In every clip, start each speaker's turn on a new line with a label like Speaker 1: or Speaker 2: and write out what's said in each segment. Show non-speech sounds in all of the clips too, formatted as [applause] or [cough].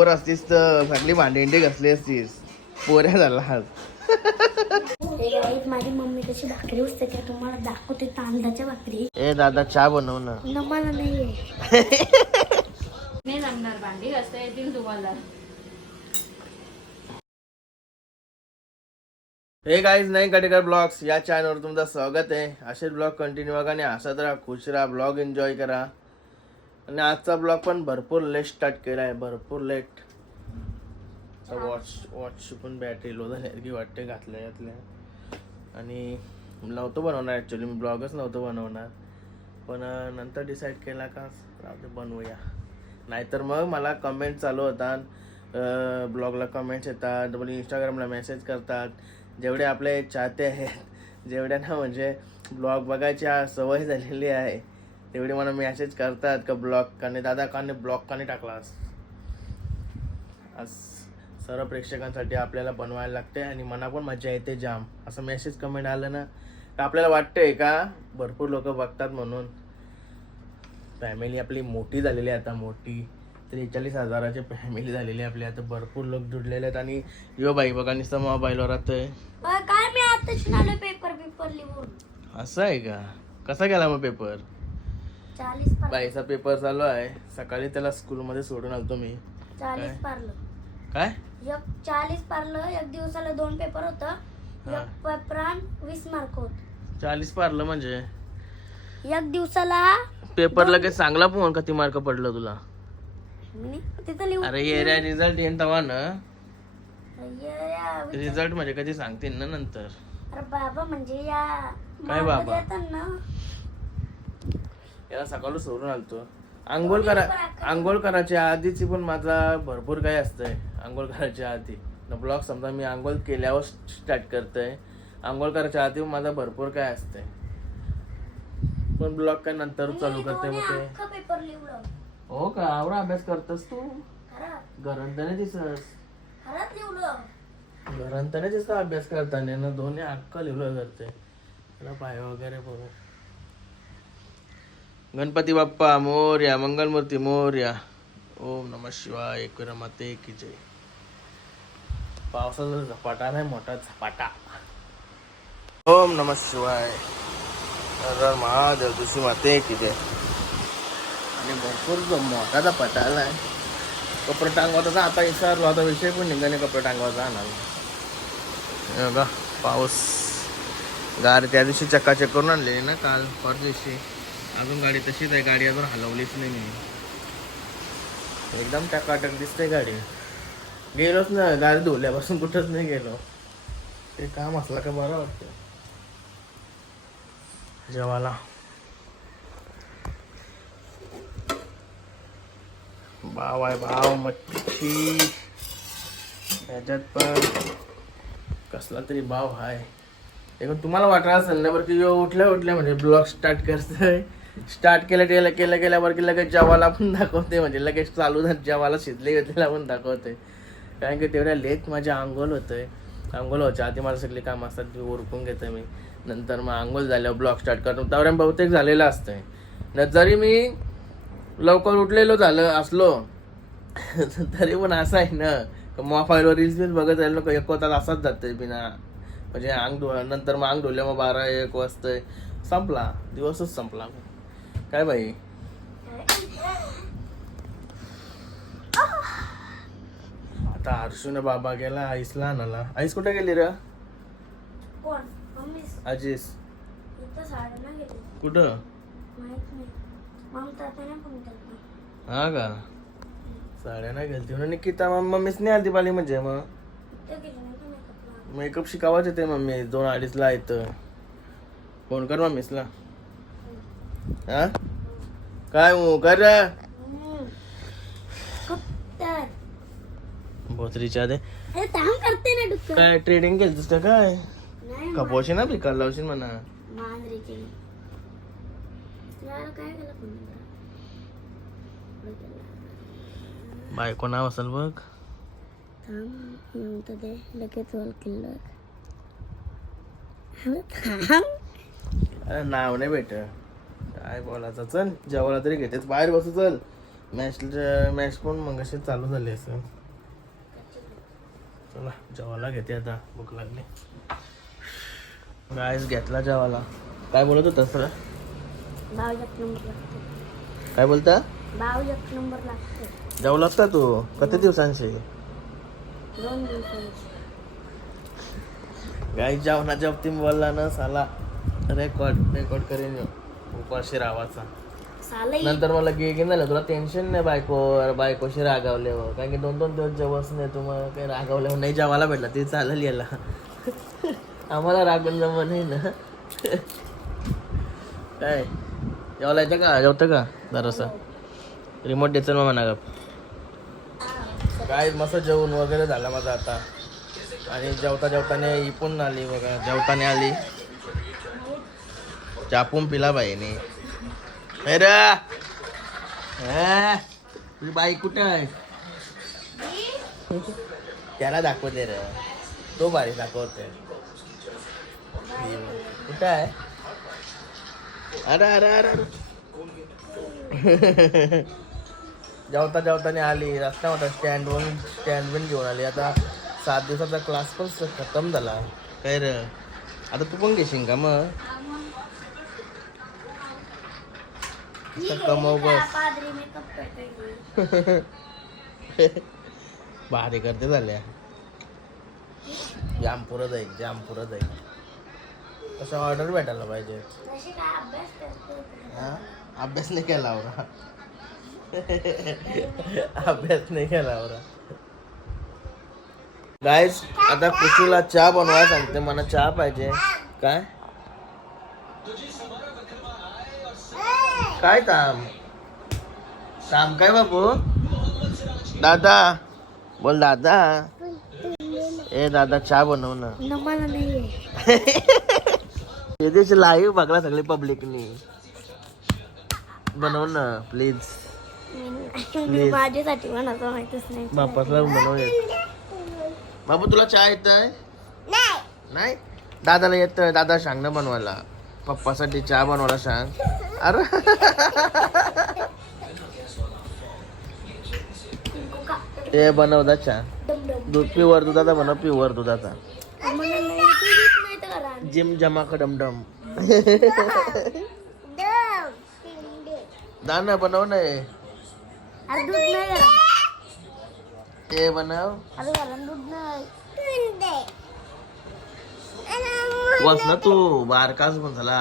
Speaker 1: पोर असतीस तर सगळी भांडी घासली असतीस. पोऱ्या झाला आज.
Speaker 2: हे माझी मम्मी तशी भाकरी असते त्या तुम्हाला दाखवते तांदळाच्या भाकरी.
Speaker 1: ए दादा चहा बनव ना.
Speaker 2: न मला नाहीये
Speaker 3: नाही जमणार भांडी घासता येतील तुम्हाला.
Speaker 1: हे काहीच नाही कटेकर ब्लॉग्स या चॅनलवर तुमचं स्वागत आहे. असेच ब्लॉग कंटिन्यू बघा आणि हसत राहा खुश राहा ब्लॉग एन्जॉय करा. आणि आजचा ब्लॉग पण भरपूर लेट स्टार्ट केला आहे भरपूर लेट वॉच वॉच पण बॅटरी लो झाल्यासारखी वाटते घातल्या घातल्या आणि नव्हतं बनवणार ॲक्च्युली मी ब्लॉगच नव्हतं बनवणार. पण नंतर डिसाईड केला का राहू दे बनवूया. नाहीतर मग मला कमेंट चालू होतात. ब्लॉगला कमेंट्स येतात डबल इंस्टाग्रामला मेसेज करतात. जेवढे आपले चाहते आहेत जेवढ्यांना म्हणजे ब्लॉग बघायची सवय झालेली आहे. तेवढे मला मेसेज करतात का ब्लॉग काने दादा काने ब्लॉग काने टाकलास आज सर्व प्रेक्षकांसाठी आपल्याला बनवायला लागते आणि मना पण मजा येते जाम. असं मेसेज कमेंट आलं ना तर आपल्याला वाटतंय का? भरपूर लोक बघतात म्हणून. फॅमिली आपली मोठी झालेली आहे आता मोठी. त्रेचाळीस हजाराची फॅमिली झालेली आहे आपली. आता भरपूर लोक जुडलेले आहेत आणि यो बाई बघा नुसतं मोबाईलवर राहतोय.
Speaker 2: काय मी आता पेपर लिहून?
Speaker 1: असं आहे का? कसा गेला मग पेपर
Speaker 2: चाळीस
Speaker 1: बाईचा पेपर चालू आहे. सकाळी त्याला स्कूलमध्ये सोडून आलतो मी.
Speaker 2: चाळीस पारलं.
Speaker 1: काय?
Speaker 2: एक चाळीस पारलं एक दिवसाला दोन पेपर होत.
Speaker 1: हा.
Speaker 2: एक पेपरान वीस मार्क होत.
Speaker 1: चाळीस पारलं म्हणजे?
Speaker 2: एक दिवसाला
Speaker 1: पेपर लगेच चांगला पण किती मार्क पडलं तुला?
Speaker 2: मी तिथं लिहू
Speaker 1: अरे एरिया रिझल्ट येईन तेव्हा ना.
Speaker 2: ये- या-
Speaker 1: रिझल्ट म्हणजे कधी सांगतील ना नंतर.
Speaker 2: अरे बाबा म्हणजे या
Speaker 1: काय बाबा?
Speaker 2: देतात ना.
Speaker 1: याला सकाळी सोडून आलतो. आंघोळ करा आंघोळ करायच्या आधीची पण माझा भरपूर काही असतंय. आंघोळ करायच्या आधी ब्लॉग समजा मी आंघोळ केल्यावर स्टार्ट करतोय. आंघोळ करायच्या आधी माझा भरपूर काय असतंय. पण ब्लॉग काय नंतर चालू करते मग ते. हो का? आवडा अभ्यास करतोस तू?
Speaker 2: खरं.
Speaker 1: घरात नाही दिसस.
Speaker 2: खरंच लिवलं
Speaker 1: घरात नाही दिसत अभ्यास करताना. ना दोन्ही अक्क लिहिलं करते त्याला पाय वगैरे बघू गणपती बाप्पा मोर्या मंगलमूर्ती मोर्या. ओम नम शिवाय एकविरा माते की जय. पावसाचा झपाटा नाही मोठा झपाटा. ओम नम शिवाय. महादेव दुसरी माते की जय. आणि भरपूर जो मोठा झपाटा आलाय कपडे टांगवाचा आता विसरलो आता विषय पण निघाले कपडे टांगवाचा आणा पाऊस. गार त्या दिवशी चक्काचक करून आणलेली ना काल पर दिवशी. अजून गाडी तशीच आहे गाडी अजून हलवलीच नाही मी. एकदम टकाटक दिसते गाडी. गेलोच ना गाडी धुल्यापासून कुठंच नाही गेलो. ते काम असलं का बरं वाटतं. जेवाला भाव आहे भाव मच्छी. ह्याच्यात पण कसला तरी भाव आहे. एक तुम्हाला वाटणार असेल ना बरं की उठल्या उठल्या म्हणजे ब्लॉग स्टार्ट करतोय. स्टार्ट केलं केलं केलं गेल्यावर की लगेच जेवायला पण दाखवते म्हणजे लगेच चालू झालं जेवायला शिजले घेतलेला पण दाखवते. कारण की तेवढ्या लेट माझ्या आंघोळ होतंय. आंघोळ व्हायच्या आधी मला सगळी कामं असतात ती ओरकून घेते मी. नंतर मग आंघोळ झाल्यावर ब्लॉग स्टार्ट करतो. त्यावर बहुतेक झालेलं असतंय. न जरी मी लवकर उठलेलो झालं असलो [laughs] तरी पण असं आहे ना. मोबाईलवर रील्स बील्स बघत राहिलो का एक तास असाच जाते बिना. म्हणजे अंग धु नंतर मग अंग धुल्या मग बारा एक वाजतंय. संपला. दिवसच संपला. काय बाई? आता हर्षूने बाबा गेला आईसला आणाला आईस कुठे गेली र? आजीस. कुठं? हा का? साड्या नाही गेलती म्हणून निकिता मग मम्मीच नाही आली पाली म्हणजे मग मेकअप शिकावाच येते मम्मी. दोन अडीचला येतं फोन कर मम्मीसला. हा? काय हो कर भोसरीच्या दे
Speaker 2: थांब करते ना डुक्कर.
Speaker 1: काय ट्रेडिंग केलतीस का काय?
Speaker 2: नाही
Speaker 1: कपवशी ना भिकार लावशील म्हणा.
Speaker 2: मांजरीची. यार काय केलं फोन
Speaker 1: बायको नाव असेल बघ.
Speaker 2: थांब दे लगेच किल्लर थांब.
Speaker 1: अरे नाव नाही भेट काय बोलायचं चल जेवायला तरी घेतेच बाहेर बसू चल. मॅच मॅच पण मग अशी चालू झाली असं चला जेवायला घेते आता. भूक लागली. गायस घेतला जेवायला. काय बोलत होता सर? काय बोलता? जाऊ लागता तू? किती दिवसांशी?
Speaker 2: दोन दिवसांची
Speaker 1: गाई जेवणाच्या बाबतीत बोलला ना साला. रेकॉर्ड रेकॉर्ड करेन. उपाशी रावाचा नंतर मला गे गे झालं तुला टेन्शन नाही बायको बायकोशी रागावल्यावर. कारण की दोन दोन दिवस जेवच नाही तू मग काही रागावल्यावर नाही जेवायला भेटला ते चालेल याला. आम्हाला रागून जमा नाही ना. काय? जेवायला येतं का? जेवतं का? जरासा. रिमोट द्यायचं मग म्हणा काय मस्त जेवण वगैरे झालं माझं आता. आणि जेवता जेवताना ही पण आली बघा जेवताना आली. चापून पिला बाईने अरे तुझी बाई कुठं आहे त्याला दाखवते रे तो बारी दाखवते कुठं आहे अरे अरे अरे जेवता जेवताना आली रस्ता होता स्टँडवरून स्टँडवरून घेऊन आली आता सात दिवसाचा क्लास पण खतम झाला काय र आता तू पण घेशील का मग तर कमव बस. [laughs] भारी करते झाल्या जाम पुरं जाईल जाम पुरं जाईल. तसं ऑर्डर भेटायला पाहिजे?
Speaker 2: अभ्यास
Speaker 1: नाही केला आवरा. [laughs] अभ्यास नाही केला आवरा. गायस आता कुशूला चहा बनवायला सांगते. मला चहा पाहिजे. काय? काय काम काम काय बाबू दादा बोल दादा. ए दादा चहा बनव ना. लाईव्ह बघला सगळी पब्लिकनी बनव ना प्लीज
Speaker 2: मी माझ्यासाठी म्हणाचं माहितच नाही.
Speaker 1: बापासला बनव येत बाबू तुला चहा येत नाही. दादाला येत दादा सांग ना बनवायला. पप्पासाठी चहा बनवायला सांग. अरे. ते बनवता चहा. दूध प्युअर दुधाचा बनव प्युअर दुधाचा जिम जमा कडमडम दाना बनव ना
Speaker 2: ते नाही
Speaker 1: बनव.
Speaker 2: दूध नाही.
Speaker 1: वास ना तू. बारकाच पण झाला.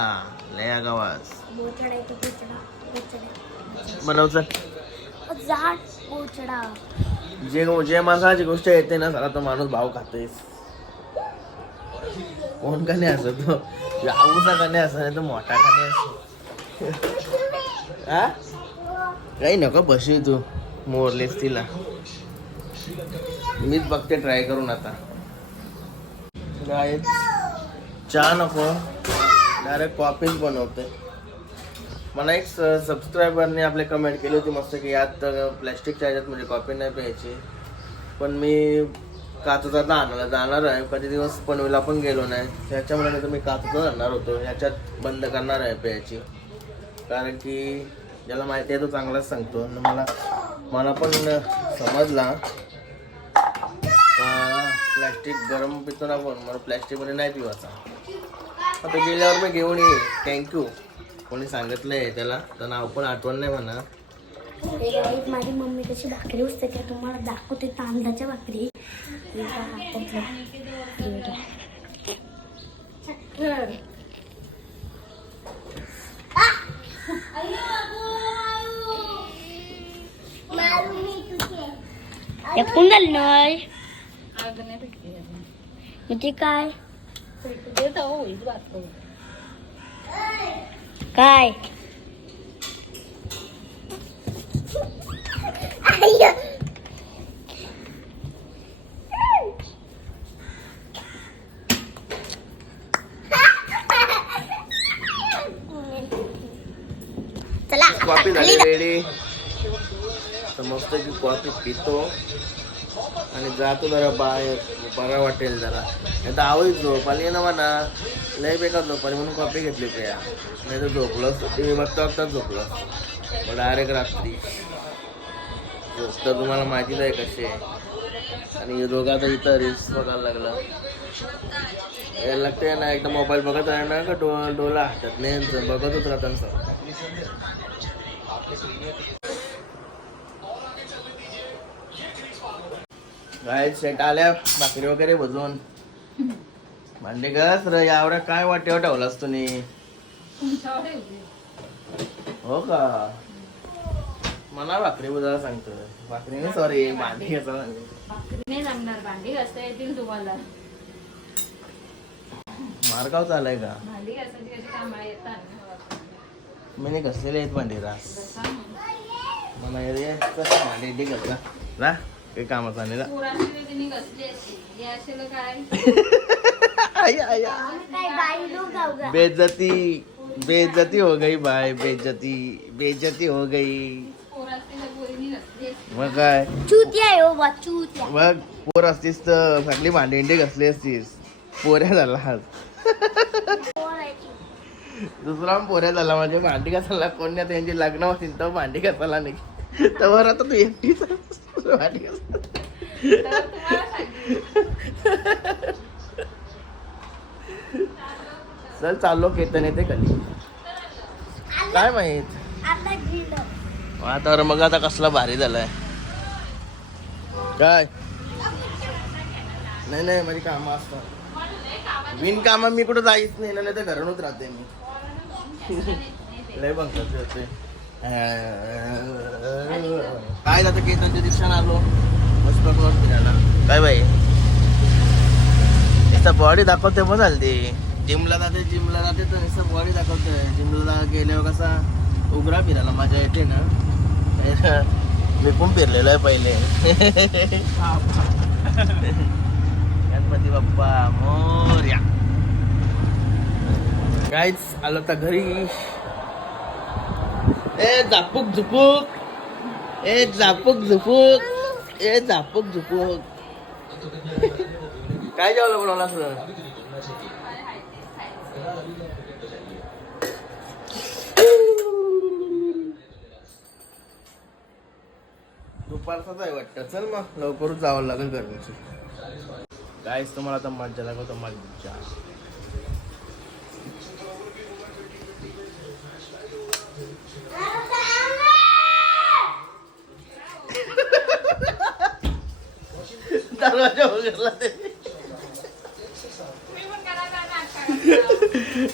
Speaker 1: लया गावास
Speaker 2: बोचडा येतो बोचडा बोचडा.
Speaker 1: बनव चल जे जे माणसाची गोष्ट येते ना त्याला तो माणूस भाव खातेस. कोण का नाही असत तो आऊसा का नाही असं नाही तो मोठा का नाही असं हा? काही नको बसू तू. मोरलेस तिला. मीच बघते ट्राय करून आता. चहा नको. डायरेक्ट कॉफीच बनवते. मला एक सबस्क्रायबरने आपले कमेंट केली होती मस्त की यात प्लॅस्टिकच्या ह्याच्यात म्हणजे कॉफी नाही प्यायची. पण मी काचचा आणायला जाणार आहे. कधी दिवस पनवेला पण गेलो नाही. ह्याच्यामुळे नाही तर मी काचचा आणणार होतो. ह्याच्यात बंद करणार आहे प्यायची. कारण की ज्याला माहिती आहे तो चांगलाच सांगतो. आणि मला मला पण समजला. प्लॅस्टिक गरम पितो ना पण मला प्लॅस्टिकमध्ये नाही पिवायचा. आता गेल्यावर मी घेऊन येईल थँक्यू कोणी सांगितलंय त्याला? तर नाव पण आठवण नाही म्हणा.
Speaker 2: हे माझी मम्मी कशी भाकरी असते का तुम्हाला दाखवते तांदळाच्या भाकरी. हे कुंडल नाही म्हणजे काय? काय?
Speaker 1: कॉफी झाली रेडी की कॉफी पितो आणि जातो जरा बाहेर. बरं वाटेल जरा. नाही तर आवडीच झोप आली ना म्हणा. लय बेकार झोप आली म्हणून कॉफी घेतली प्या नाही तर झोपलो टी व्ही बघता बघता झोपलो. मग डायरेक्ट रात्री. तर तुम्हाला माहितीच आहे कसे आणि दोघा तर इथं रील्स बघायला लागला. यायला लागते ना एकदा मोबाईल बघत आहे ना का डो डोला हातात? नाही बघतच राहतात सर काय सेट आल्या भाकरी वगैरे भजून. भांडे घास रे यावऱ्या काय वाटेवर ठेवलास तुम्ही. हो का? मला भाकरी बजायला सांगतो भाकरी नाही सॉरी भांडी
Speaker 3: नाही जमणार भांडी घासता येतील तुम्हाला.
Speaker 1: मार्गाव चालाय का? मी नाही घसलेले आहेत भांडी
Speaker 3: मग.
Speaker 1: मला कसं भांडी ठीक का रा. काही कामाचा नाही
Speaker 3: तिने घसली असती हे
Speaker 1: आई, आई, हो गई भाई बेइज्जती बेइज्जती हो गई. मग काय?
Speaker 2: हो
Speaker 1: मग पोर असतीस तर सगळी भांडी इंडी घसली असतीस. पोऱ्या झाला आज. दुसरा पोऱ्या झाला म्हणजे भांडी घासायला कोण नाही त्यांची लग्न होती तर भांडी घासायला नाही तर आता तू एकटीच चल चाललो केतन येते कधी? काय माहीत?
Speaker 2: आता
Speaker 1: वातावरण मग आता कसला भारी झालाय. काय? नाही नाही माझी कामं असतात. बिन काम मी कुठं जाईच नाही ना नाही तर घरूनच राहते मी. लय बंकत होते. काय जातं केतनच्या दिवसानं आलो. मस्त क्लॉथ फिरायला. काय बाई? नुसतं बॉडी दाखवते पण झाली ती. जिमला जाते जिमला जाते तर नुसतं बॉडी दाखवते जिमला गेल्यावर कसा उघडा फिरायला माझ्या येते ना. [laughs] मी पण फिरलेलो आहे पहिले. [laughs] गणपती बाप्पा मोर्या. काहीच आलो तर घरी. ए झापूक झुपूक. ए झापूक झुपूक. ए झापूक झुपूक. काय जेवलं बनवलं असं? दुपारचाच आहे वाटतं. चल मग लवकरच जावं लागेल घरची काहीच तुम्हाला आता मज्जा दाखवतो मज्जा. दरवाजा उघडला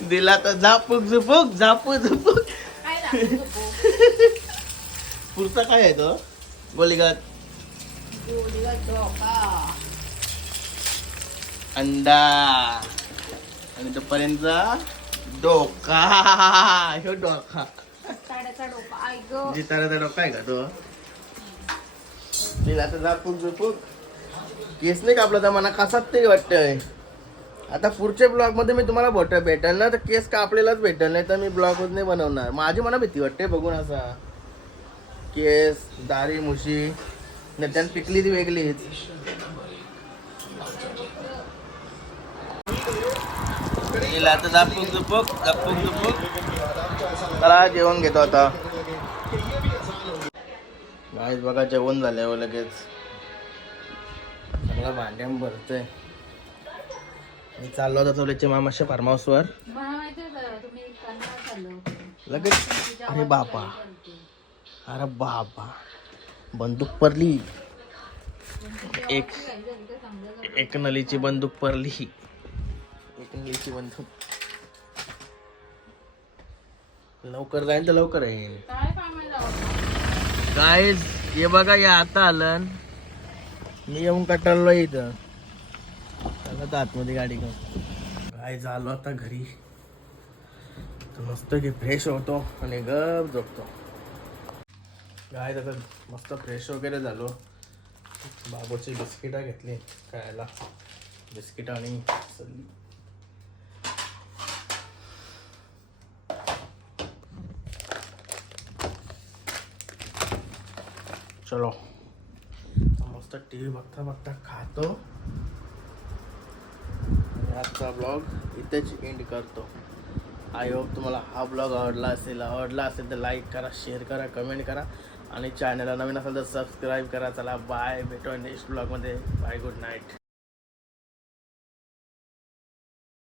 Speaker 1: दिला तर झापूक झुपूक झापूक झुपूक. पुढचा काय आहे तो? गोलीगत. अंडा. आणि तोपर्यंत डोका. ह्यो डोका. जिताराचा डोका आहे का तो? दिला तर झापूक झुपूक. केस नाही कापला तर मला कसाच तरी वाटतंय. आता पुढच्या ब्लॉगमध्ये मी तुम्हाला भट भेटेल ना तर केस कापलेलाच भेटेल नाही तर मी ब्लॉगच नाही बनवणार. माझी मला भीती वाटते बघून असा. केस दारी मुशी नाही त्यात पिकली ती वेगळीच. आता चला जेवण घेतो आता. बघा जेवण झाल्यावर लगेच. चांगला भांड्याम भरतोय. मी चाललो होता चोलेच्या मामाच्या फार्म हाऊसवर. लगेच अरे बापा. अरे बापा. बंदूक पडली. एक एक नलीची बंदूक पडली. एक नलीची बंदूक. लवकर जाईल तर लवकर
Speaker 3: जाऊ
Speaker 1: काय हे बघा या आता आलं. मी येऊन कटाळलो इथं. चला आतमध्ये गाडी घेऊन. काय झालो आता घरी? तर मस्त की फ्रेश होतो आणि गप झोपतो. काय त्याचं मस्त फ्रेश वगैरे झालो. बाबूची बिस्किटं घेतली खायला. बिस्किट आणि चलो. मस्त टी व्ही बघता बघता खातो. आजचा ब्लॉग इथेच एंड करतो. आय होप तुम्हाला हा ब्लॉग आवडला असेल. आवडला असेल तर लाईक करा शेअर करा कमेंट करा. आणि चॅनलला नवीन असेल तर सबस्क्राईब करा. चला बाय भेटू नेक्स्ट ब्लॉगमध्ये बाय गुड नाईट